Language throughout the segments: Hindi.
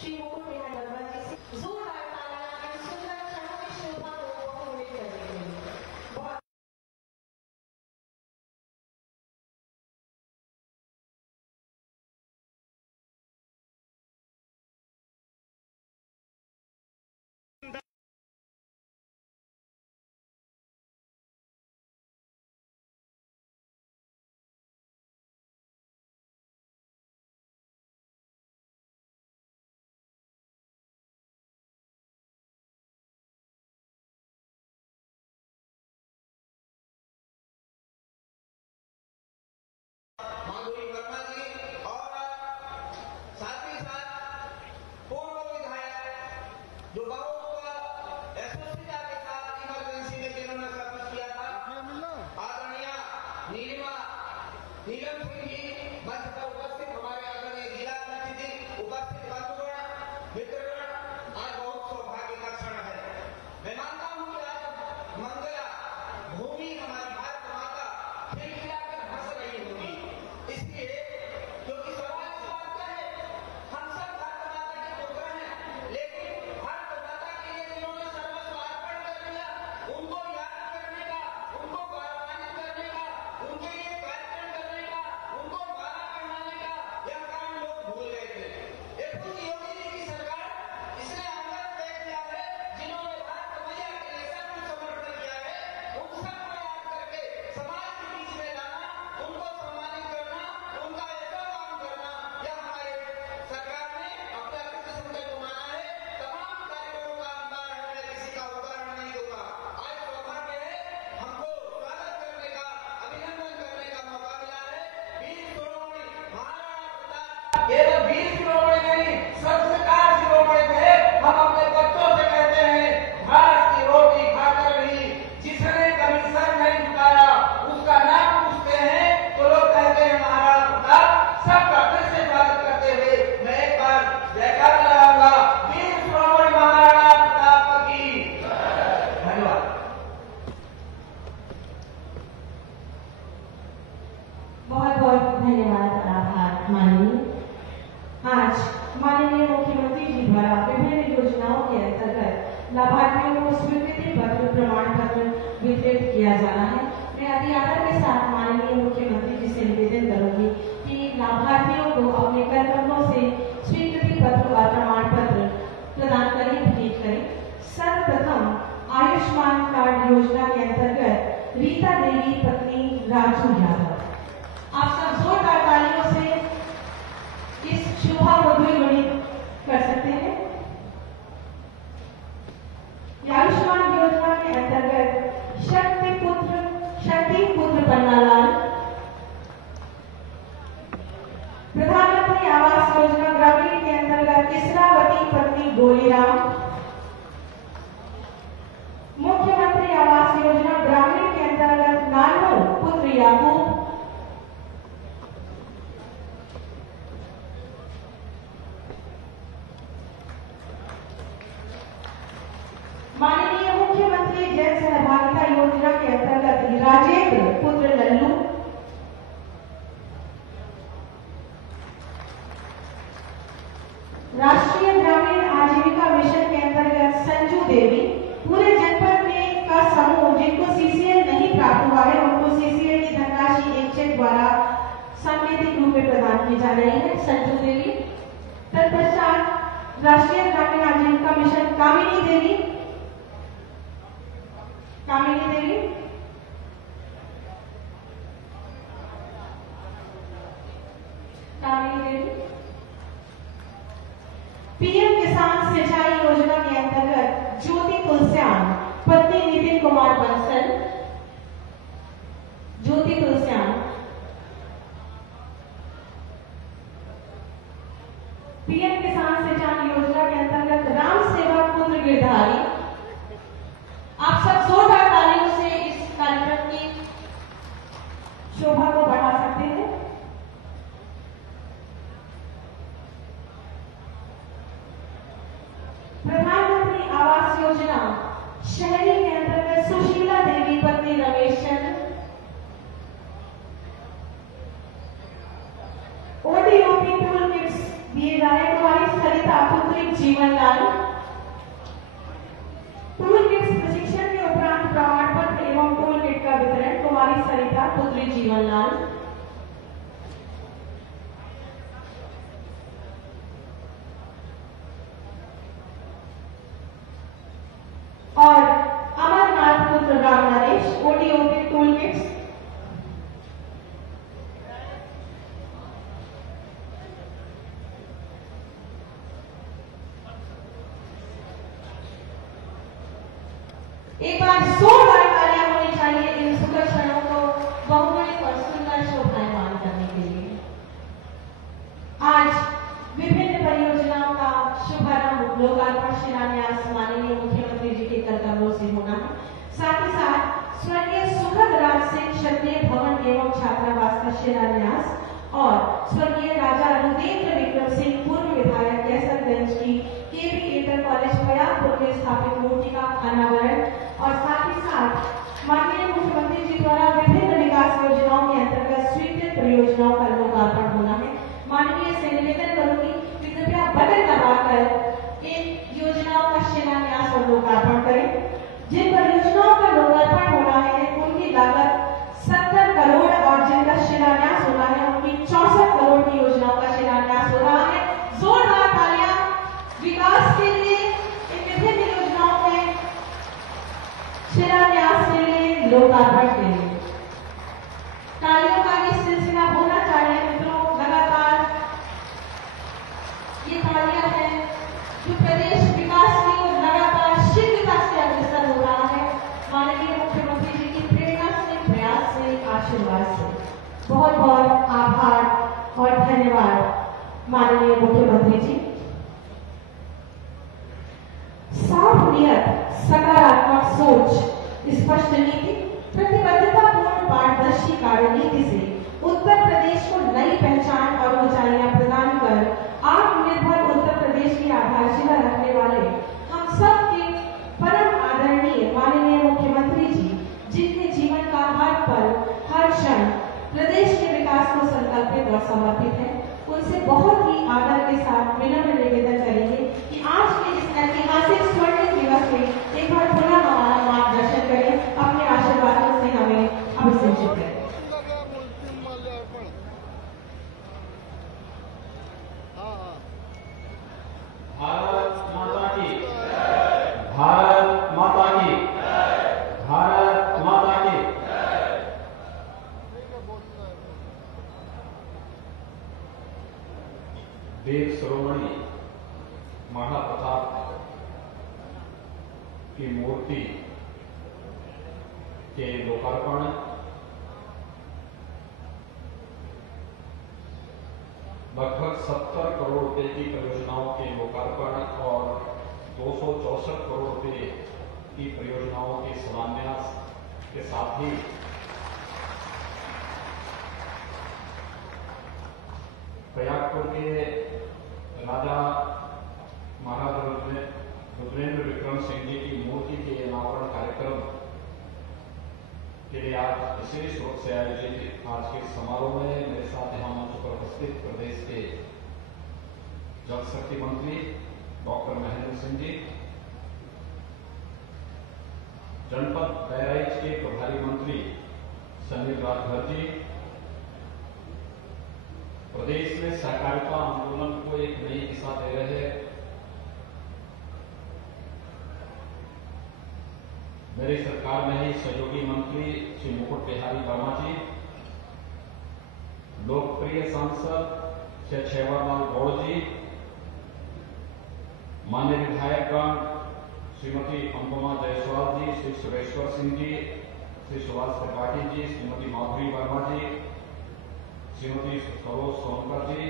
श्री मुकुट बिहारी वर्मा जी से जोरदार तालियां इन सुंदर क्षणों की शोभा को पूर्ण करने के लिए। बहुत माधुरी वर्मा जी और साथ ही साथ पूर्व विधायक जो बहुत एसोसिएटा के साथ इमरजेंसी में जिन्होंने सर्विस किया था, आदरणीय नीलम सिंह जी मंच पर उपस्थित, हमारे आदरणीय जिला अध्यक्ष जी उपस्थित, बंधुगण मित्रगण, आज बहुत सौभाग्य का क्षण है। मैं मानता हूँ कि आज मंगला भूमि हमारी भारत माता फिर खिलाकर हंस रही होगी, इसलिए क्योंकि सवाल इस बात का है, हम सब भारत माता के पुत्र हैं, लेकिन भारत माता के लिए जिन्होंने सर्वस्व अर्पण कर दिया, उनको याद करने का, उनको गौरवान्वित करने का, उनके लिए कार्यक्रम करने का, उनको माला पहनाने का यह काम लोग भूल गए थे। ये पूज्य योगी जी की सरकार इसने अमृत तय किया है, जिन्होंने भारत मैया के लिए सब कुछ समर्पण किया है, उन सबको याद करके समाज के बीच में लाना, उनको सम्मानित करना, उनका एहतराम करना, यह हमारे सरकार ने अपना कृत संकल्प माना है। तमाम कार्यक्रमों का अंबार है, मैं किसी का उदाहरण नहीं दूंगा। आज सौभाग्य है, हमको स्वागत करने का, अभिनंदन करने का मौका मिला है। वीर शिरोमणि महाराणा प्रताप केवल वीर शिरोमणि नहीं, संस्कार शिरोमणि थे। हम अपने बच्चों से कहते हैं, घास की रोटी खाकर भी जिसने कभी सर नहीं झुकाया उसका नाम पूछते हैं तो लोग कहते हैं महाराणा प्रताप। सबका फिर से स्वागत करते हुए मैं एक बार जयकार लगाऊंगा, वीर शिरोमणि महाराणा प्रताप की धन्यवाद। बहुत बहुत धन्यवाद और आभार माननीय। आज माननीय मुख्यमंत्री जी द्वारा विभिन्न योजनाओं के अंतर्गत लाभार्थियों को स्वीकृति पत्र प्रमाण पत्र वितरित किया जाना है। मैं अति आदर के साथ माननीय मुख्यमंत्री जी से निवेदन करूंगी कि लाभार्थियों को अपने करकमलों से स्वीकृति पत्र और प्रमाण पत्र प्रदान करें, भेंट करें। सर्वप्रथम आयुष्मान कार्ड योजना के अंतर्गत रीता देवी पत्नी राजू यादव, आप सब जोरदार तालियों से इस शोभा को द्विगुणित कर सकते हैं। आयुष्मान योजना के अंतर्गत शक्ति पुत्र पन्नालाल, प्रधानमंत्री आवास योजना ग्रामीण के अंतर्गत इसरावती पत्नी गोलीराम, मुख्यमंत्री आवास योजना ग्रामीण के अंतर्गत नानू पुत्र याकूब, माननीय मुख्यमंत्री जन सहभागिता योजना के अंतर्गत राजेंद्र पुत्र लल्लू, राष्ट्रीय ग्रामीण आजीविका मिशन के अंतर्गत संजू देवी। पूरे जनपद में का समूह जिनको सीसीएल नहीं प्राप्त हुआ है उनको सीसीएल की धनराशि एक चेक द्वारा सांकेतिक रूप में प्रदान की जा रही है, संजू देवी। तत्पश्चात राष्ट्रीय ग्रामीण आजीविका मिशन कामिनी देवी, पीएम किसान सिंचाई योजना के अंतर्गत ज्योति तुलस्यान पत्नी नितिन कुमार बंसल, ज्योति तुलस्यान। पीएम किसान सिंचाई योजना के अंतर्गत राम सेवक पुत्र गिरधारी। आप सब जोरदार तालियों से इस कार्यक्रम की शोभा को बढ़ा सकते हैं। प्रधानमंत्री आवास योजना शहरी के अंतर्गत सुशीला देवी पत्नी Ramesh Chandra, ODOP tool kits दिए जा रहे हैं। कुमारी सरिता पुत्री जीवनलाल। टूल किट्स प्रशिक्षण के उपरांत प्रमाण पत्र एवं टूल किट का वितरण कुमारी सरिता पुत्री जीवनलाल। और अमरनाथ पुत्र Ram Naresh ODOP tool kits. एक बार जोरदार तालियां होनी चाहिए इन सुखद क्षणों को बहुगुणित और सुंदर शोभायमान करने के लिए। आज विभिन्न परियोजनाओं का शुभारंभ लोकार्पण शिलान्यास माननीय मुख्यमंत्री जी के कर्तव्यों से होना है। साथ ही साथ स्वर्गीय सुखद राज सिंह क्षत्रिय भवन एवं छात्रावास का शिलान्यास और स्वर्गीय राजा रुद्रेंद्र विक्रम सिंह पूर्व विधायक कैसरगंज की केवी इंटर कॉलेज पयागपुर में स्थापित मूर्ति का अनावरण और साथ ही साथ माननीय मुख्यमंत्री जी द्वारा विभिन्न विकास योजनाओं के अंतर्गत स्वीकृत परियोजनाओं का लोकार्पण होना है। माननीय से निवेदन करूंगी कि कृपया बटन दबाकर इन योजनाओं का शिलान्यास और लोकार्पण करें। जिन परियोजनाओं का लोकार्पण होना है उनकी लागत 70 करोड़ और जिनका शिलान्यास होना है उनकी 64 करोड़ की योजनाओं का शिलान्यास हो रहा है। जोरदार तालियां विकास के लिए, इन विभिन्न योजनाओं में शिलान्यास के लिए, लोकार्पण के लिए। तालियों का ये सिलसिला होना चाहिए मित्रों। लगातार ये तालियां हैं जो प्रदेश विकास की ओर लगातार शीघ्रता से अग्रसर हो रहा है माननीय मुख्यमंत्री जी की प्रेरणा से, प्रयास से, आशीर्वाद से। बहुत बहुत आभार और धन्यवाद माननीय मुख्यमंत्री जी। साफ नियत, सकारात्मक सोच, स्पष्ट नीति, प्रतिबद्धतापूर्ण पारदर्शी कार्यनीति से उत्तर प्रदेश को नई पहचान और ऊंचाइयां प्रदान कर आत्मनिर्भर उत्तर प्रदेश की आधारशिला रखने वाले हम सब के परम आदरणीय माननीय मुख्यमंत्री जी, जिनके जीवन का हर पल, हर क्षण प्रदेश के विकास को संकल्पित और समर्पित है, उनसे बहुत ही आदर के साथ विनम्र निवेदन करेंगे कि आज के इस ऐतिहासिक स्वर्णिम दिवस में एक बार पुनः हमारा मार्गदर्शन करें, अपने आशीर्वादों से हमें अभिषेचित करें। भारत माता की, भारत माता की, भारत माता की। वीर शिरोमणि महाप्रताप की मूर्ति के लोकार्पण लगभग 70 करोड़ रुपए की परियोजनाओं के लोकार्पण और 264 करोड़ रुपए की परियोजनाओं के शिलान्यास के साथ ही प्रयागपुर के राजा महाराजा रुद्रेंद्र विक्रम सिंह जी की मूर्ति के अनावरण कार्यक्रम के लिए आज विशेष रूप से आयोजित आज के समारोह में मेरे साथ यहाँ मंच पर उपस्थित प्रदेश के जल शक्ति मंत्री डॉक्टर महेंद्र सिंह जी, जनपद बहराइच के प्रभारी मंत्री समीर राजभर जी, प्रदेश में सहकारिता आंदोलन को एक नई दिशा दे रहे मेरी सरकार में ही सहयोगी मंत्री श्री मुकुट बिहारी वर्मा जी, लोकप्रिय सांसद श्री छेवरलाल गौड़ जी, मान्य विधायकगण श्रीमती अनुपमा जायसवाल जी, श्री सुरेश्वर सिंह जी, श्री सुभाष त्रिपाठी जी, श्रीमती माधुरी वर्मा जी, श्रीमती सरोज सोनकर जी,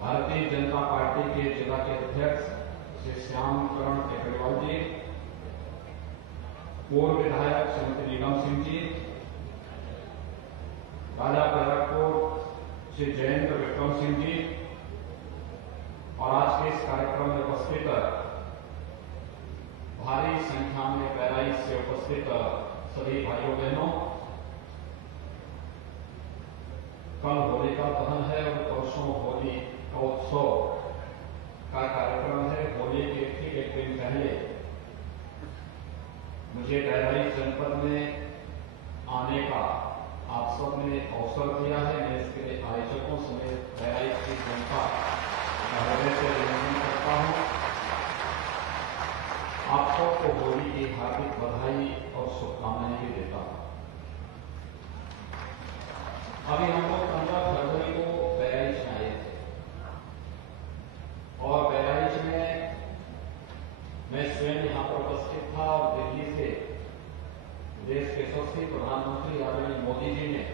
भारतीय जनता पार्टी के जिला के अध्यक्ष श्री श्यामकरण टेकड़ीवाल जी, पूर्व विधायक श्रीमती नीलम सिंह जी, राजा प्रयागपुर श्री जयेंद्र विक्रम सिंह जी और आज के इस कार्यक्रम में उपस्थित भारी संख्या में बहराइच से उपस्थित सभी भाइयों बहनों, कल होलिका दहन है और परसों होली का उत्सव को होली की हार्दिक बधाई और शुभकामनाएं भी देता हूं। अभी हम लोग 15 फरवरी को बहराइच में आए थे और बहराइच में मैं स्वयं यहां पर उपस्थित था और दिल्ली से देश के यशस्वी प्रधानमंत्री आदरणीय मोदी जी ने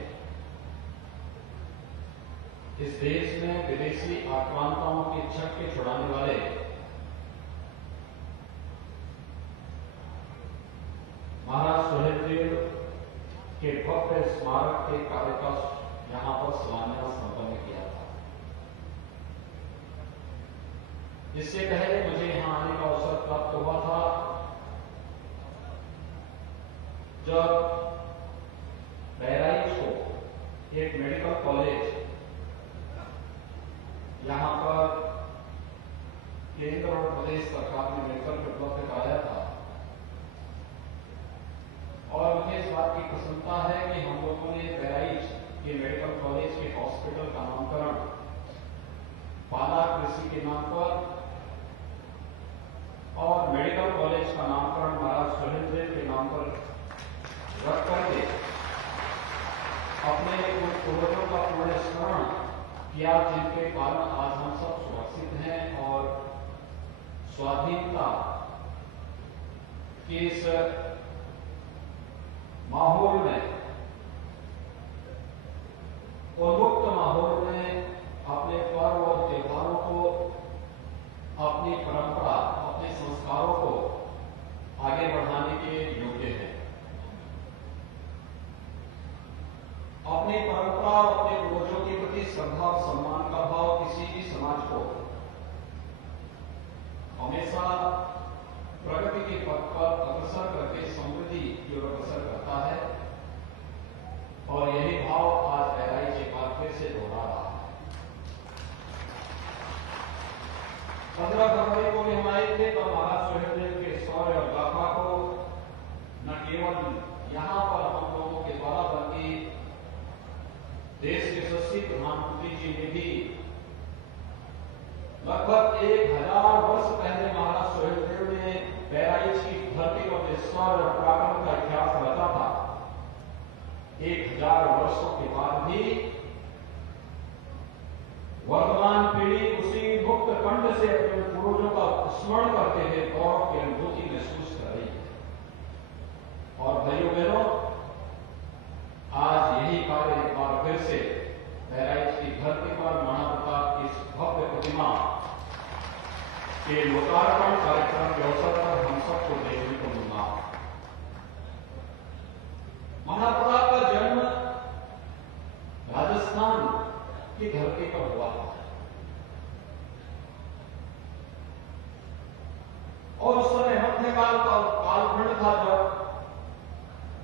इस देश में विदेशी आक्रांताओं के छक्के छुड़ाने वाले महाराज सुहेलदेव के भव्य स्मारक के कार्य का यहां पर शिलान्यास संपन्न किया था। इससे पहले मुझे यहां आने का अवसर प्राप्त हुआ था जब बहराइच को एक मेडिकल कॉलेज यहां पर केंद्र और प्रदेश सरकार ने मिलकर उपलब्ध कराया था और मुझे इस बात की प्रसन्नता है कि हम लोगों ने बहराइच के मेडिकल कॉलेज के हॉस्पिटल का नामकरण पाला कृषि के नाम पर और मेडिकल कॉलेज का नामकरण महाराज सुहेलदेव के नाम पर रख करके अपने पूर्वजों का पुण्य स्मरण किया, जिनके कारण आज हम सब सुरक्षित हैं और स्वाधीनता के इस माहौल में, उन्मुक्त माहौल में अपने पर्व और त्योहारों को, अपनी परंपरा, अपने संस्कारों को आगे बढ़ाने के योग्य है। अपनी परंपरा और अपने पूर्वजों के प्रति श्रद्धा और सम्मान का भाव किसी भी समाज को हमेशा प्रगति के पथ पर अग्रसर करके समृद्धि की ओर अग्रसर करता है और यही भाव आज बहराइच एक बार फिर से दोहरा रहा है। 15 फरवरी को भी हम आए थे तो महाराज सुहेलदेव के शौर्य और गाथा को न केवल यहां पर हम लोगों के द्वारा बल्कि देश के यशस्वी प्रधानमंत्री जी ने भी लगभग 1000 वर्ष पहले महाराज सुहेलदेव ने बहराइच की धरती पर शौर्य और पराक्रम का इतिहास रचा था। 1000 वर्षों के बाद भी वर्तमान पीढ़ी उसी मुक्त कंठ से अपने पूर्वजों का स्मरण करते हुए गौरव की अनुभूति महसूस कर रही है। और भाइयों बहनों, आज यही कार्य एक बार फिर से बहराइच की धरती पर महाराणा प्रताप की इस भव्य प्रतिमा के लोकार्पण कार्यक्रम के अवसर पर हम सबको देखने को मिला। महाराणा प्रताप का जन्म राजस्थान की धरती पर हुआ और उस समय मध्यकाल का कालखंड था जब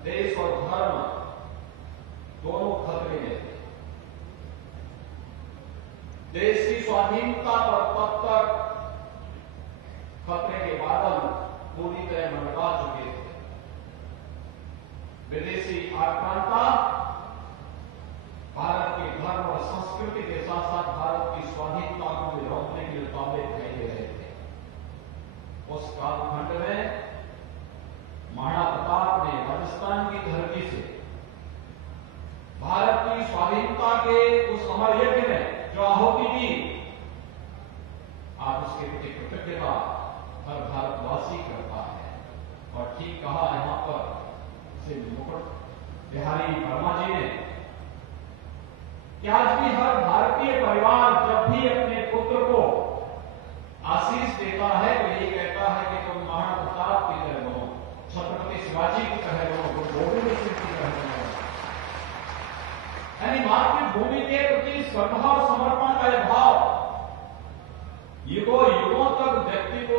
देश और धर्म दोनों खतरे में थे। देश की स्वाधीनता पर तब तक खतरे के बादल पूरी तरह मंडरा चुके थे। विदेशी आक्रांता भारत के धर्म और संस्कृति के साथ साथ भारत की स्वाधीनता को रोकने के लिए ताबे दिखाई दे रहे थे। उस कालखंड में महाराणा प्रताप ने राजस्थान की धरती से भारत की स्वाधीनता के उस अमर यज्ञ में जो आहुति दी, आप उसके प्रति कृतज्ञता हर भारतवासी करता है। और ठीक कहा यहां पर श्री मुकुट बिहारी वर्मा जी ने कि आज भी हर भारतीय परिवार जब भी अपने पुत्र को आशीष देता है तो यही कहता है कि तुम महाराणा प्रताप की तरह बनो, छत्रपति शिवाजी की तरह बनो, गुरु गोविंद सिंह की तरह बनो। यानी मातृभूमि के प्रति श्रद्धा और समर्पण का यह भाव युगों युगों तक व्यक्ति को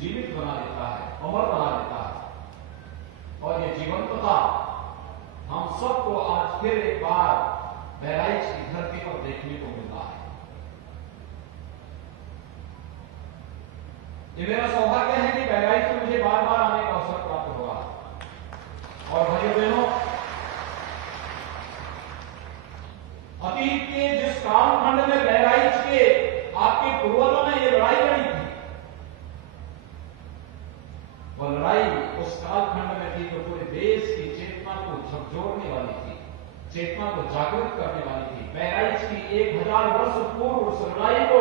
जीवित बना देता है, अमर बना देता है। और ये जीवंतता हम सबको आज फिर एक बार बहराइच की धरती पर देखने को मिलता है। ये मेरा सौभाग्य है कि बहराइच में मुझे बार बार आने का अवसर प्राप्त होगा। और भाइयों बहनों, अतीत के जिस कालखंड में बहराइच के आपके पूर्वजों ने ये लड़ाई लड़ी थी, वो लड़ाई उस कालखंड में थी जो पूरे देश की चेतना को झकझोरने वाली थी, चेतना को जागृत करने वाली थी। बहराइच की 1000 वर्ष पूर्व उस लड़ाई को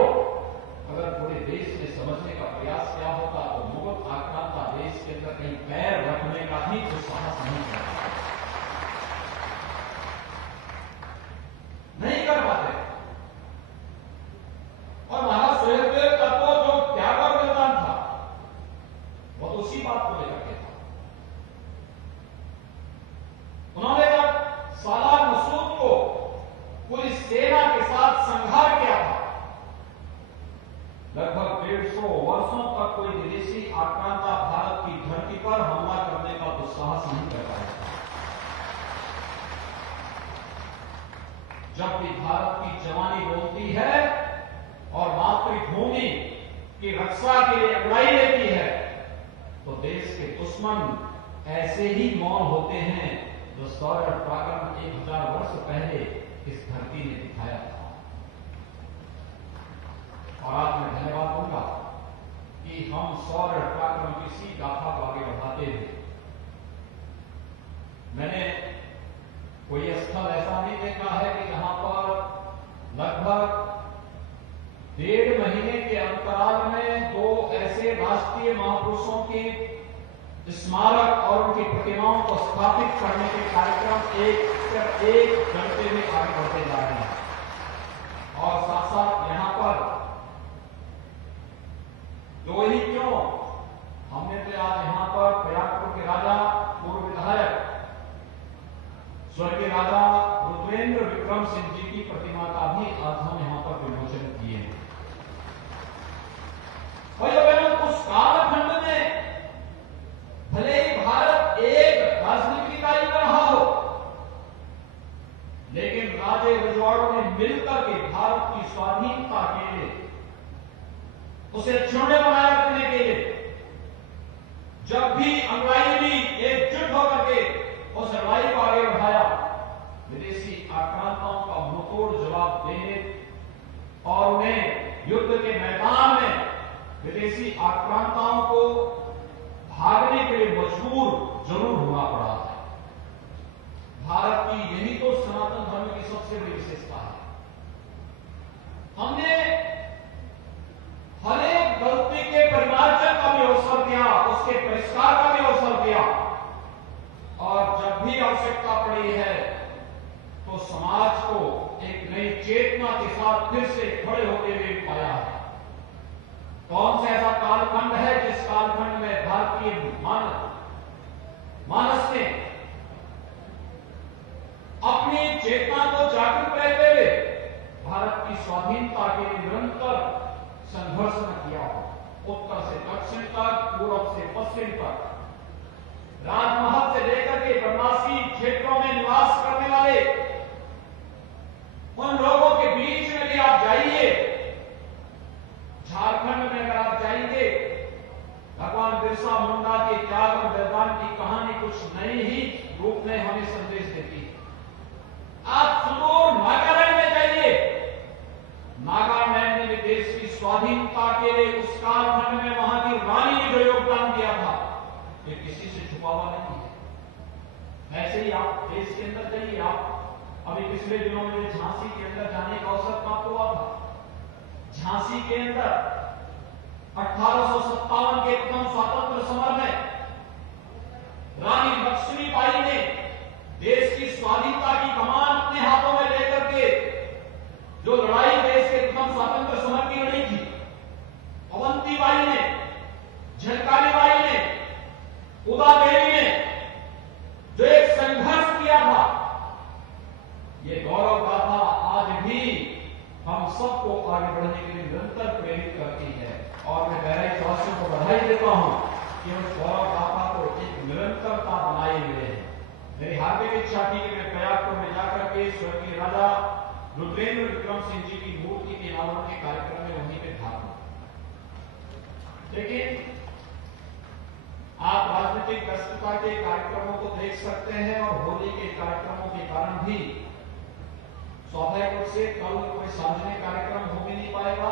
अगर पूरे देश ने समझने का प्रयास किया होता तो मुगल आक्रांता देश के अंदर कहीं पैर रखने का भी कुछ साहस नहीं करता, नहीं कर पाते। और महाराज सुहेलदेव का तो जो त्याग और बलिदान था वो तो उसी बात को लेकर के था। उन्होंने जब सालार मसूद को पूरी सेना के साथ संहार किया था, लगभग 150 वर्षों तक कोई विदेशी आक्रांता भारत की धरती पर हमला करने का दुस्साहस नहीं कर पाया। जब भी भारत की जवानी बोलती है और मातृभूमि की रक्षा के लिए अगुवाई लेती है तो देश के दुश्मन ऐसे ही मौन होते हैं जो शौर्य पराक्रम 1000 वर्ष पहले इस धरती ने दिखाया था। और आज मैं धन्यवाद दूंगा कि हम शौर्य पराक्रम की इसी गाथा को आगे बढ़ाते हुए, मैंने कोई स्थल ऐसा नहीं देखा है कि जहां पर लगभग 1.5 महीने के अंतराल में 2 ऐसे राष्ट्रीय महापुरुषों के स्मारक और उनकी प्रतिमाओं को स्थापित करने के कार्यक्रम एक घंटे में आगे बढ़ते जा रहे हैं। और साथ साथ यहां पर 2 ही क्यों, हमने तो आज यहां पर प्रयागपुर के राजा पूर्व विधायक स्वर्गीय राजा रुद्रेंद्र विक्रम सिंह जी की प्रतिमा का भी आज हम यहां पर विमोचन किए हैं। भाइयों बहनों, उस कालखंड में भले ही भारत एक राजनीतिक इकाई का रहा हो, लेकिन राजे रजवाड़ों ने मिलकर के भारत की स्वाधीनता के लिए, उसे क्षुण्य बनाए रखने के लिए जब भी अंग्रेजी भी एकजुट होकर के उस लड़ाई को आगे बढ़ाया, विदेशी आक्रांताओं का मुंहतोड़ जवाब देने और उन्हें युद्ध के मैदान में विदेशी आक्रांताओं को भागने के लिए मजबूर जरूर होना पड़ा है। भारत की यही तो सनातन धर्म की सबसे बड़ी विशेषता है। हमने हर एक गलती के परिमार्जन का भी अवसर दिया, उसके परिष्कार का भी अवसर दिया, और जब भी आवश्यकता पड़ी है तो समाज को एक नई चेतना के साथ फिर से खड़े होते हुए पाया है। कौन सा ऐसा कालखंड है जिस कालखंड में भारतीय मानस ने अपनी चेतना को जागृत रहते हुए भारत की स्वाधीनता के लिए निरंतर संघर्ष न किया हो। उत्तर से दक्षिण तक, पूर्व से पश्चिम तक, राजमहल से लेकर के वनवासी क्षेत्रों में निवास करने वाले उन लोगों के बीच में भी आप जाइए। झारखंड में अगर आप जाएंगे, भगवान बिरसा मुंडा के त्याग और बलिदान की कहानी कुछ नई ही रूप में हमें संदेश देती है। आप सुदूर नागालैंड में जाइए, नागालैंड ने भी देश की स्वाधीनता के लिए उस कालखंड में वहां की रानी ने जो योगदान दिया था ये किसी से छुपा हुआ नहीं है। ऐसे ही आप देश के अंदर जाइए, आप अभी पिछले दिनों में झांसी के अंदर जाने का अवसर प्राप्त हुआ था। झांसी के अंदर 1857 के प्रथम स्वातंत्र समर में रानी लक्ष्मीबाई ने देश की स्वाधीनता की कमान अपने हाथों में लेकर के जो लड़ाई देश के प्रथम स्वातंत्र समर की लड़ी थी, अवंतीबाई ने, झलकारीबाई ने, उदा देवी ने जो एक संघर्ष किया था, ये गौरव गाथा आज भी हम सबको आगे बढ़ने के लिए निरंतर प्रेरित करती है। और मैं बहराइच वासियों को बधाई देता हूं कि उस गौरव गाथा को एक निरंतरता बनाए हुए है। मेरी हार्दिक इच्छा थी कि मैं प्रयागपुर में जाकर के स्वर्गीय राजा रुद्रेंद्र विक्रम सिंह जी की मूर्ति के अनावरण के कार्यक्रम में वहीं पे भाग लूं, लेकिन आप राजनीतिक व्यस्तता के कार्यक्रमों को देख सकते हैं और होली के कार्यक्रमों के कारण भी स्वाभाविक रूप से कल कोई सार्वजनिक कार्यक्रम हो भी नहीं पाएगा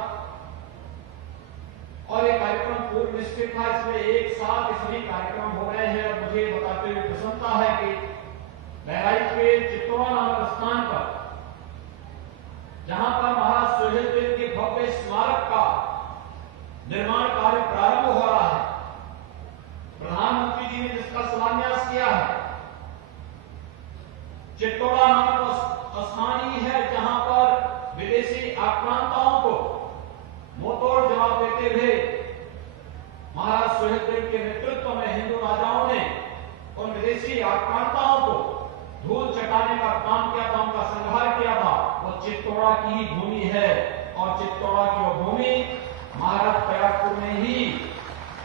और ये कार्यक्रम पूर्व प्रतिष्ठित था, इसमें एक साथ सभी कार्यक्रम हो रहे हैं। और मुझे बताते हुए प्रसन्नता है कि बहराइच के चित्तौड़ा नामक स्थान पर, जहां पर महाराज सुहेलदेव के भव्य स्मारक का निर्माण कार्य प्रारंभ हो रहा है, प्रधानमंत्री जी ने जिसका शिलान्यास किया है, चित्तौड़ा नामक स्थान ही है जहां पर विदेशी आक्रांताओं को मुंहतोड़ जवाब देते हुए महाराज सुहेलदेव के नेतृत्व में हिंदू राजाओं ने उन विदेशी आक्रांताओं को धूल चटाने का काम किया था, उनका संहार किया था। वो चित्तौड़ा की ही भूमि है और चित्तौड़ा की वो भूमि महाराज प्रयागपुर में ही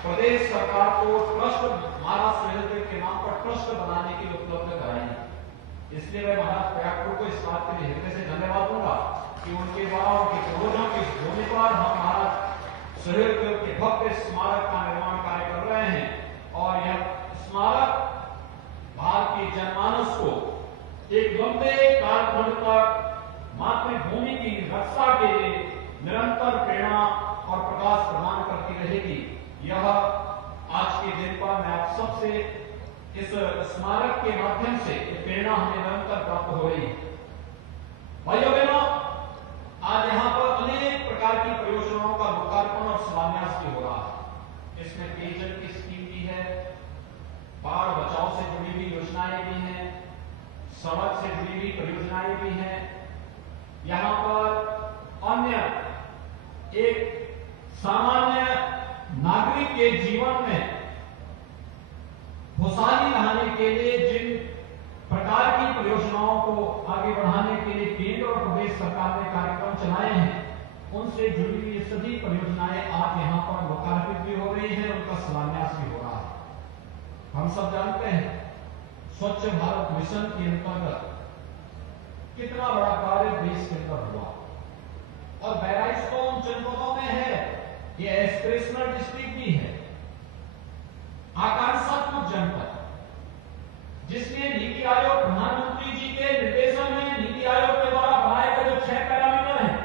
प्रदेश सरकार को ट्रस्ट, महाराज सुहेलदेव के नाम पर ट्रस्ट बनाने के लिए उपलब्ध कराई। इसलिए मैं महाराज प्रयागपुर को इस बात के लिए हृदय से धन्यवाद दूंगा कि उनके द्वारा उनके पूर्वजों की इस भूमि पर हम महाराज सुहेलदेव के भव्य स्मारक का निर्माण कार्य कर रहे हैं। और यह स्मारक भारतीय जनमानस को एक लंबे कालखंड तक मातृभूमि की रक्षा के लिए निरंतर प्रेरणा और प्रकाश प्रदान करती रहेगी। यह आज के दिन पर मैं आप सबसे इस स्मारक के माध्यम से प्रेरणा हमें निरंतर प्राप्त हो रही है। भाइयों बहनों, आज यहां पर अनेक प्रकार की परियोजनाओं का लोकार्पण और शिलान्यास भी हो रहा है। इसमें पेयजल की स्कीम भी है, बाढ़ बचाव से जुड़ी हुई योजनाएं भी हैं, सड़क से जुड़ी हुई परियोजनाएं भी हैं। यहां पर अन्य एक सामान्य नागरिक के जीवन में खुशहाली लाने के लिए जिन प्रकार की परियोजनाओं को आगे बढ़ाने के लिए केंद्र और प्रदेश सरकार ने कार्यक्रम चलाए हैं, उनसे जुड़ी हुई सभी परियोजनाएं आज यहां पर लोकार्पित भी हो रही है, उनका शिलान्यास भी हो रहा है। हम सब जानते हैं स्वच्छ भारत मिशन के अंतर्गत कितना बड़ा कार्य देश के अंदर हुआ, और बहराइच तो उन जनपदों में है, ये एस्पिरेशनल डिस्ट्रिक्ट भी है, आकांक्षात्मक जनपद, जिसमें नीति आयोग प्रधानमंत्री जी के निर्देशन में नीति आयोग के द्वारा बनाए गए जो 6 पैरामीटर हैं,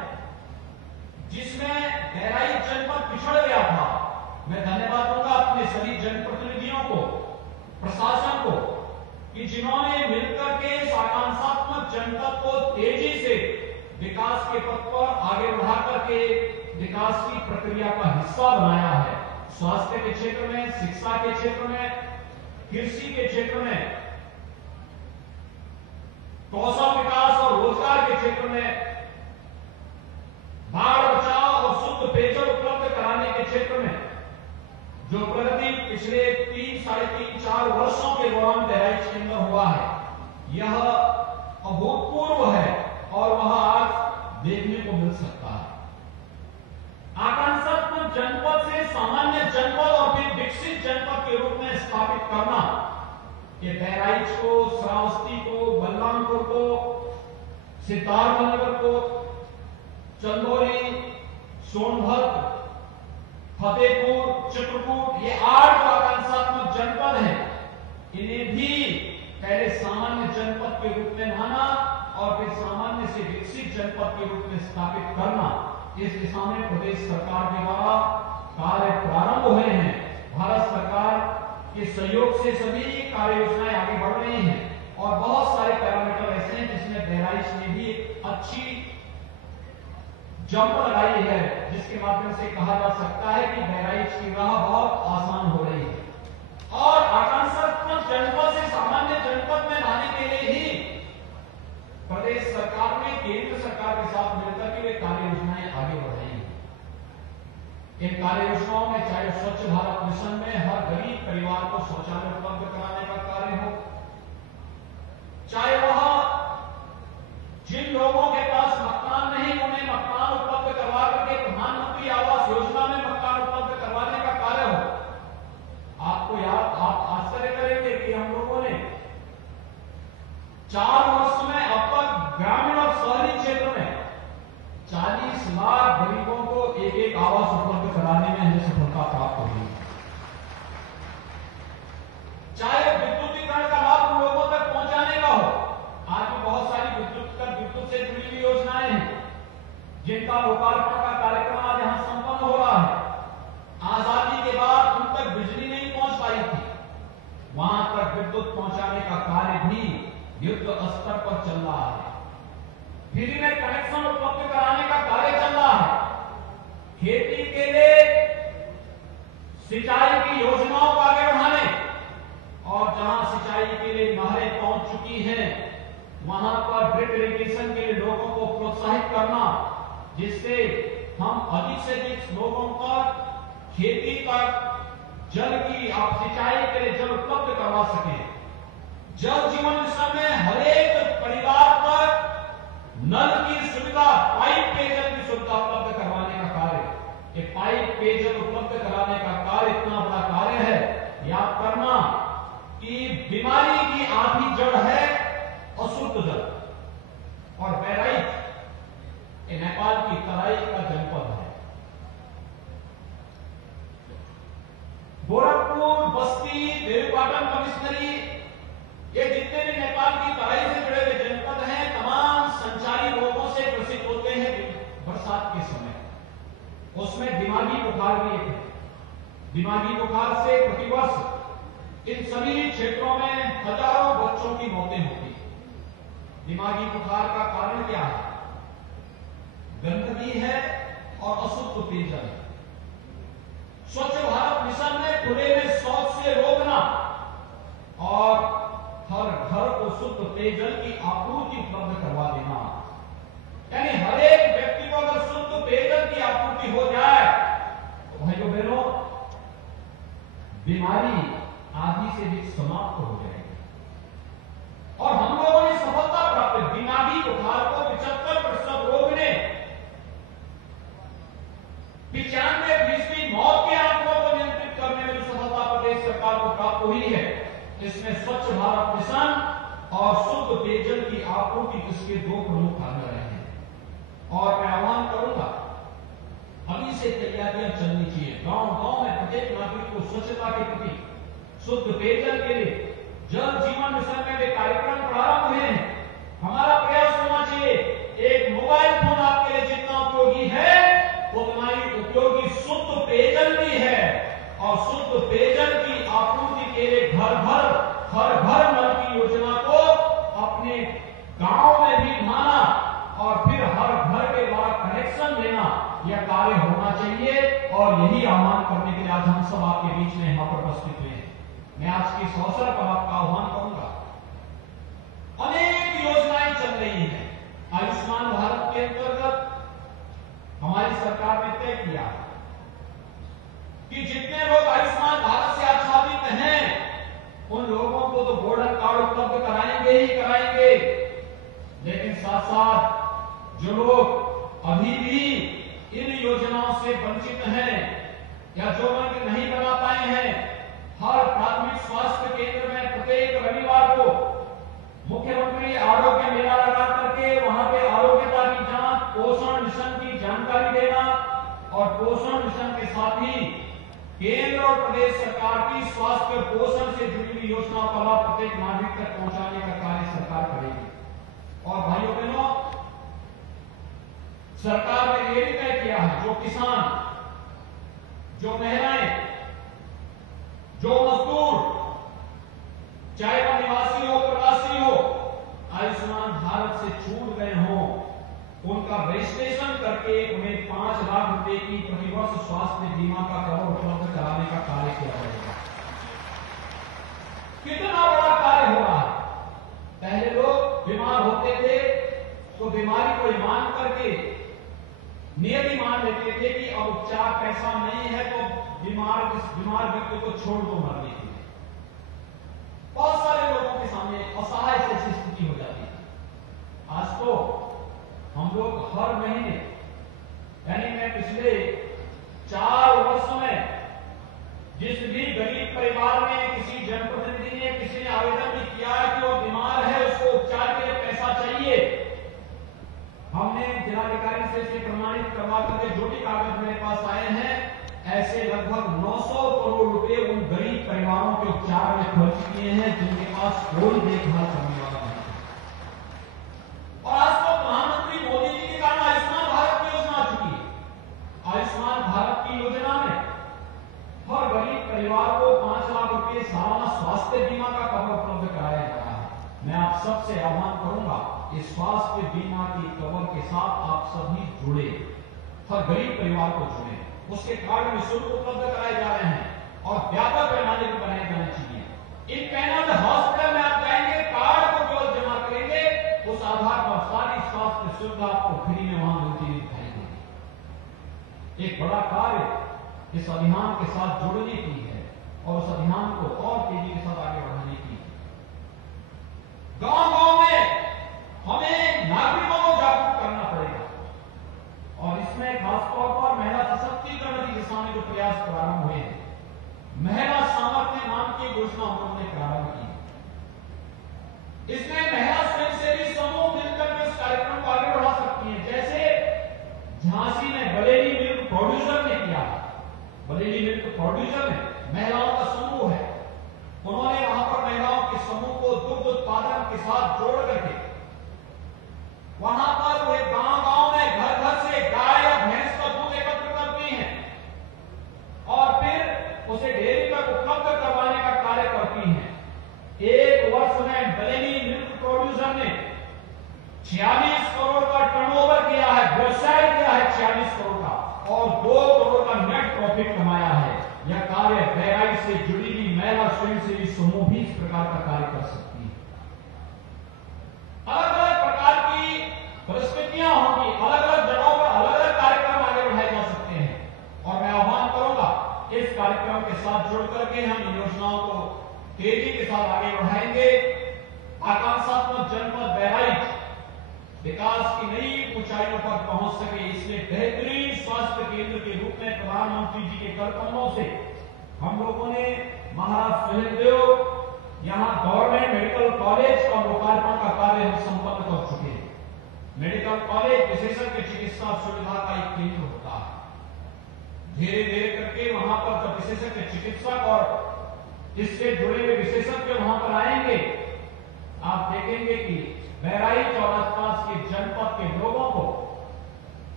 जिसमें बहराइच जनपद पिछड़ गया था। मैं धन्यवाद दूंगा अपने सभी जनप्रतिनिधियों को, प्रशासन को, कि जिन्होंने मिलकर के इस आकांक्षात्मक जनपद को तेजी से विकास के पथ पर आगे बढ़ा करके विकास की प्रक्रिया का हिस्सा बनाया है। स्वास्थ्य के क्षेत्र में, शिक्षा के क्षेत्र में, कृषि के क्षेत्र में, कौशल विकास और रोजगार के क्षेत्र में, बाढ़ बचाव और शुद्ध पेयजल उपलब्ध कराने के क्षेत्र में जो प्रगति पिछले 3, साढ़े 3, 4 वर्षों के दौरान बहराइच के अंदर हुआ है, यह अभूतपूर्व है और वह आज देखने को मिल सकता है। आकांक्षात्मक जनपद से सामान्य जनपद और फिर विकसित जनपद के रूप में स्थापित करना, ये बहराइच को, श्रावस्ती को, बलरामपुर को, सितारनगर को, चंदौली, सोनभद्र, फतेहपुर, चित्रकूट, ये 8 आकांक्षात्मक जनपद हैं, इन्हें भी पहले सामान्य जनपद के रूप में माना और फिर सामान्य से विकसित जनपद के रूप में स्थापित करना, इस दिशा में प्रदेश सरकार के द्वारा कार्य प्रारंभ हुए हैं। भारत सरकार के सहयोग से सभी कार्य योजनाएं आगे बढ़ रही हैं और बहुत सारे पैरामीटर ऐसे हैं जिसमें बहराइच ने भी अच्छी जंप लगाई है, जिसके माध्यम से कहा जा सकता है कि बहराइच की राह बहुत आसान हो रही है। और आकांक्षात्मक जनपद से सामान्य जनपद में लाने के लिए ही प्रदेश सरकार ने केंद्र सरकार के साथ मिलकर के कार्य योजनाएं आगे बढ़ रही हैं। इन कार्य योजनाओं में चाहे स्वच्छ भारत मिशन में हर गरीब परिवार को शौचालय उपलब्ध कराने का कार्य हो, चाहे वह जिन लोगों के पास मकान नहीं उन्हें मकान उपलब्ध करवा करके प्रधानमंत्री आवास योजना में मकान उपलब्ध करवाने का कार्य हो। आपको याद, आप आश्चर्य करेंगे कि हम लोगों ने 4 वर्ष में अब तक ग्रामीण और शहरी क्षेत्र में 40 लाख गरीबों को एक आवास उपलब्ध कराने में हमें सफलता प्राप्त हुई। चाहे विद्युतीकरण का लाभ उन लोगों तक पहुंचाने का हो, आज भी बहुत सारी विद्युत से जुड़ी हुई योजनाएं हैं जिनका लोकार्पण का कार्यक्रम आज यहां संपन्न हो रहा है। आजादी के बाद वहां तक विद्युत पहुंचाने का कार्य भी युद्ध स्तर पर चल रहा है। फ्री में कनेक्शन उपलब्ध कराने का कार्य चल रहा है। खेती के लिए सिंचाई की योजनाओं को आगे बढ़ाने और जहां सिंचाई के लिए नहरें पहुंच चुकी हैं वहां पर ड्रिप इरिगेशन के लिए लोगों को प्रोत्साहित करना, जिससे हम अधिक से अधिक लोगों पर खेती पर जल की सिंचाई के लिए जल उपलब्ध करवा सकें। जल जीवन मिशन में हर एक परिवार पर नल की सुविधा, पाइप पेयजल की सुविधा उपलब्ध करवाने का कार्य, ये पाइप पेयजल उपलब्ध कराने का कार्य इतना बड़ा कार्य है। याद करना कि बीमारी की आधी जड़ है अशुद्ध जल, और बहराइच ये नेपाल की तराई का जनपद है। गोरखपुर, बस्ती, देवीपाटन, कमिश्नरी, ये जितने भी नेपाल की तराई से जुड़े हुए जनपद हैं, तमाम संचारी रोगों से ग्रसित होते हैं बरसात के समय। उसमें दिमागी बुखार भी एक है। दिमागी बुखार से प्रतिवर्ष इन सभी क्षेत्रों में हजारों बच्चों की मौतें होती हैं। दिमागी बुखार का कारण क्या है? गंदगी है और अशुद्ध पेयजल है। स्वच्छ भारत मिशन में खुले में शौच से रोकना और हर घर को शुद्ध पेयजल की आपूर्ति उपलब्ध करवा देना, यानी हर एक व्यक्ति को अगर शुद्ध पेयजल की आपूर्ति हो जाए तो भाइयों बहनों बीमारी आदि से भी समाप्त हो जाएगी। और हम लोगों ने सफलता प्राप्त, दिमागी बुखार को 75% रोकने, 95% मौत के आंकड़ों को नियंत्रित करने में सफलता प्रदेश सरकार को प्राप्त हुई है। इसमें स्वच्छ भारत मिशन और शुद्ध पेयजल की आपूर्ति इसके दो प्रमुख कारण रहे हैं। और मैं आह्वान करूंगा, अभी से तैयारियां चलनी चाहिए। गांव गांव में प्रत्येक नागरिक को स्वच्छता के प्रति, शुद्ध पेयजल के लिए जल जीवन मिशन में वे कार्यक्रम प्रारंभ हुए हैं। हमारा प्रयास होना चाहिए, एक मोबाइल फोन आपके लिए जितना उपयोगी है उतना ही उपयोगी शुद्ध पेयजल भी है। और शुद्ध पेयजल की आपूर्ति के लिए घर घर नल की योजना को अपने गांव में भी लाना और फिर हर घर के द्वारा कनेक्शन लेना, यह कार्य होना चाहिए। और यही आह्वान करने के लिए आज हम सब आपके बीच में यहां पर उपस्थित हुए हैं। मैं आज के इस अवसर पर आपका आह्वान करूंगा, अनेक योजनाएं चल रही हैं। आयुष्मान भारत के अंतर्गत हमारी सरकार ने तय किया कि जितने लोग आयुष्मान भारत से आच्छादित हैं उन लोगों को तो गोल्डन कार्ड उपलब्ध कराएंगे ही कराएंगे, लेकिन साथ साथ जो लोग अभी भी इन योजनाओं से वंचित हैं या जो लोग नहीं बना पाए हैं, हर प्राथमिक स्वास्थ्य केंद्र में प्रत्येक रविवार को मुख्यमंत्री आरोग्य मेला लगा करके वहां पे आरोग्यता की जांच, पोषण मिशन की जानकारी देना और पोषण मिशन के साथ ही केंद्र और प्रदेश सरकार की स्वास्थ्य और पोषण से जुड़ी हुई योजनाओं का लाभ प्रत्येक नागरिक तक पहुंचाने का कार्य सरकार करेगी। और भाइयों बहनों, सरकार ने यह भी तय किया है, जो किसान, जो महिलाएं, जो मजदूर, चाहे वह निवासी हो प्रवासी हो, आयुष्मान भारत से छूट गए हों, उनका रजिस्ट्रेशन करके उन्हें 5 लाख रुपए की प्रतिवर्ष स्वास्थ्य बीमा का कवर उपलब्ध कराने का कार्य किया जाएगा। कितना बड़ा कार्य हो रहा है। पहले लोग बीमार होते थे तो बीमारी को मान करके नियति मान लेते थे कि अब उपचार पैसा नहीं है तो बीमार व्यक्ति को छोड़ दो मरने के लिए। बहुत सारे लोगों के सामने असहाय से स्थिति हो जाती है। आज तो हम लोग हर महीने, यानी मैं पिछले 4 वर्षों में जिस भी गरीब परिवार में किसी जनप्रतिनिधि ने, किसी ने आवेदन भी किया है कि वो बीमार है, उसको उपचार के लिए पैसा चाहिए, हमने जिलाधिकारी से इसे प्रमाणित करवा करके जो भी कागज मेरे पास आए हैं, ऐसे लगभग 900 करोड़ रुपए उन गरीब परिवारों के उपचार में खर्च किए हैं जिनके पास कोई देखभाल करने वाला नहीं। और आज तो प्रधानमंत्री मोदी जी के कारण आयुष्मान भारत की योजना आ चुकी है। आयुष्मान भारत की योजना में हर गरीब परिवार को 5 लाख रुपए सालाना स्वास्थ्य बीमा का कवर उपलब्ध कराया जा रहा है। मैं आप सबसे आह्वान करूंगा इस स्वास्थ्य बीमा की कवर के साथ आप सभी जुड़े, हर गरीब परिवार को जुड़े। उसके कार्ड निःशुल्क उपलब्ध कराए जा रहे हैं और व्यापक पैमाने पर बनाए जाने चाहिए। इन पैनल हॉस्पिटल में आप जाएंगे, कार्ड को केवल जमा करेंगे, उस आधार पर सारी स्वास्थ्य सुविधा आपको फ्री में वहां मिलती दिखाई देगी। एक बड़ा कार्य इस अभियान के साथ जुड़ने की है और उस अभियान को और तेजी के साथ आगे बढ़ाने की है। गांव-गांव में हमें नागरिकों को जागरूक करना पड़ेगा और इसमें खासतौर पर महिला सशक्तिकरण की दिशा में जो प्रयास प्रारंभ हुए हैं, महिला सामर्थ्य नाम की घोषणा हम लोगों ने प्रारंभ की। इसमें महिला स्वयंसेवी समूह मिलकर के इस कार्यक्रम को आगे बढ़ा सकती है। जैसे झांसी में बरेली मिल्क प्रोड्यूसर ने किया, बरेली मिल्क प्रोड्यूसर में महिलाओं का समूह है, उन्होंने वहां पर महिलाओं के समूह को दुग्ध उत्पादन के साथ जोड़ करके वहां पर वे गांव-गांव में घर-घर से गाय या भैंस का दूध एकत्र करती हैं और फिर उसे डेयरी तक उपलब्ध करवाने का कार्य करती हैं। एक वर्ष में बरेली मिल्क प्रोड्यूसर ने 46 करोड़ का टर्नओवर किया है, व्यवसाय किया है 46 करोड़ का और 2 करोड़ का नेट प्रॉफिट कमाया है। यह कार्य बहराइच से जुड़ी हुई महिला स्वयंसेवी समूह भी इस प्रकार का कार्य कर सकती है। अलग अलग प्रकार की परिस्थितियां होंगी, अलग अलग जगहों पर अलग अलग कार्यक्रम आगे बढ़ाए जा सकते हैं और मैं आह्वान करूंगा इस कार्यक्रम के साथ जुड़ करके हम योजनाओं को तेजी के साथ आगे बढ़ाएंगे। आकांक्षात्मक जनपद बहराइच विकास की नई ऊंचाइयों पर पहुंच सके, इसलिए बेहतरीन स्वास्थ्य केंद्र के रूप में प्रधानमंत्री जी के कदमों से हम लोगों ने महाराज सुहेलदेव यहां गवर्नमेंट मेडिकल कॉलेज का लोकार्पण का कार्य हम संपन्न कर चुके हैं। मेडिकल कॉलेज विशेषज्ञ चिकित्सा सुविधा का एक केंद्र होता है। धीरे धीरे करके वहां पर जब विशेषज्ञ चिकित्सक और इससे जुड़े हुए विशेषज्ञ वहां पर आएंगे, आप देखेंगे कि बहराइच और आसपास के जनपद के लोगों को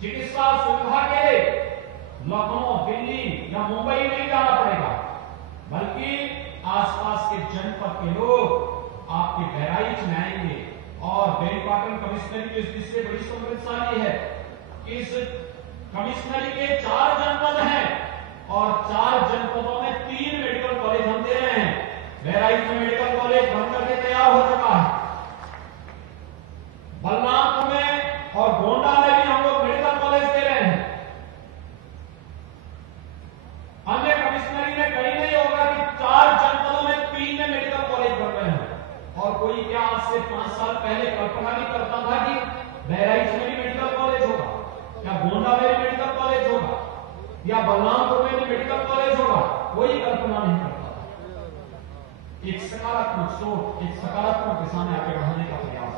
चिकित्सा सुविधा के लिए लखनऊ, दिल्ली या मुंबई नहीं जाना पड़ेगा, बल्कि आसपास के जनपद के लोग आपके बहराइच में आएंगे। और बेनीपाटन कमिश्नरी की इस दृष्टि से बड़ी समृद्धशाली है। इस कमिश्नरी के 4 जनपद हैं और 4 जनपदों में 3 मेडिकल कॉलेज हम दे रहे हैं। बहराइच में मेडिकल कॉलेज बनकर के तैयार हो चुका है, बलरामपुर में और गोंडा में भी हम लोग मेडिकल कॉलेज दे रहे हैं। अन्य कमिश्नरी में कहीं नहीं होगा कि 4 जनपदों में 3 में मेडिकल कॉलेज बन रहे हैं। और कोई क्या आज से 5 साल पहले कल्पना नहीं करता था कि बहराइच में भी मेडिकल कॉलेज होगा या गोंडा में भी मेडिकल कॉलेज होगा या बलरामपुर में भी मेडिकल कॉलेज होगा? कोई कल्पना नहीं करता था। एक सकारात्मक सोच, एक सकारात्मक दिशा में आगे बढ़ाने का प्रयास।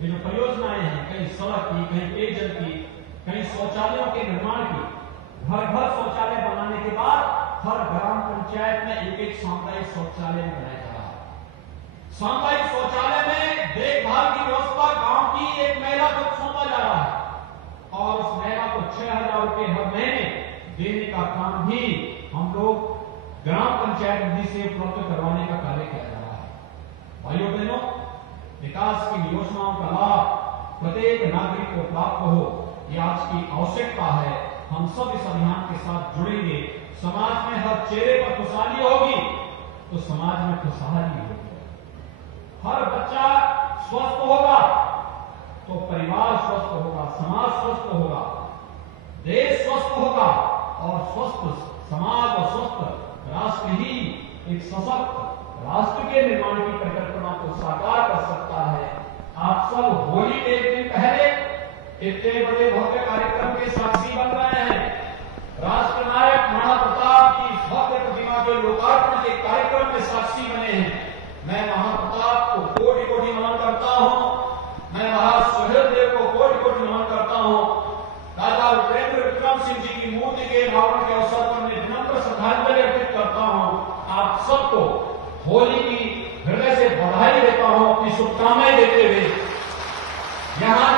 ये जो परियोजनाएं हैं, कहीं सड़क की, कहीं पेयजल की, कहीं शौचालयों के निर्माण की, घर घर शौचालय बनाने के बाद हर ग्राम पंचायत में एक सामुदायिक शौचालय बनाया जा रहा है। सामुदायिक शौचालय में देखभाल की व्यवस्था गांव की एक महिला को सौंपा जा रहा है और उस महिला को 6,000 रुपए हर महीने देने का काम भी हम लोग ग्राम पंचायत निधि से उपलब्ध करवाने का कार्य किया जा रहा है। भाइयों बहनों, विकास की योजनाओं का लाभ प्रत्येक नागरिक को प्राप्त हो, यह आज की आवश्यकता है। हम सब इस अभियान के साथ जुड़ेंगे। समाज में हर चेहरे पर खुशहाली होगी तो समाज में खुशहाली होगी। हर बच्चा स्वस्थ होगा तो परिवार स्वस्थ होगा, समाज स्वस्थ होगा, देश स्वस्थ होगा और स्वस्थ समाज और स्वस्थ राष्ट्र ही एक सशक्त राष्ट्र के निर्माण की परिकल्पना को साकार कर सकता है। आप सब होली के एक दिन पहले इतने बड़े भव्य कार्यक्रम के साक्षी बन रहे हैं। राष्ट्रनायक महाराणा प्रताप की भव्य प्रतिमा के लोकार्पण के कार्यक्रम में साक्षी बने हैं। मैं महाराणा प्रताप को कोटि कोटि नमन करता हूं। मैं महाराज सुहेलदेव को कोटि कोटि नमन करता हूं। राजा रुद्रेंद्र विक्रम सिंह जी की मूर्ति के अनावरण के अवसर पर मैं विनम्र श्रद्धांजलि अर्पित करता हूं। आप सबको होली की हृदय से बधाई देता हूं, अपनी शुभकामनाएं देते हुए यहाँ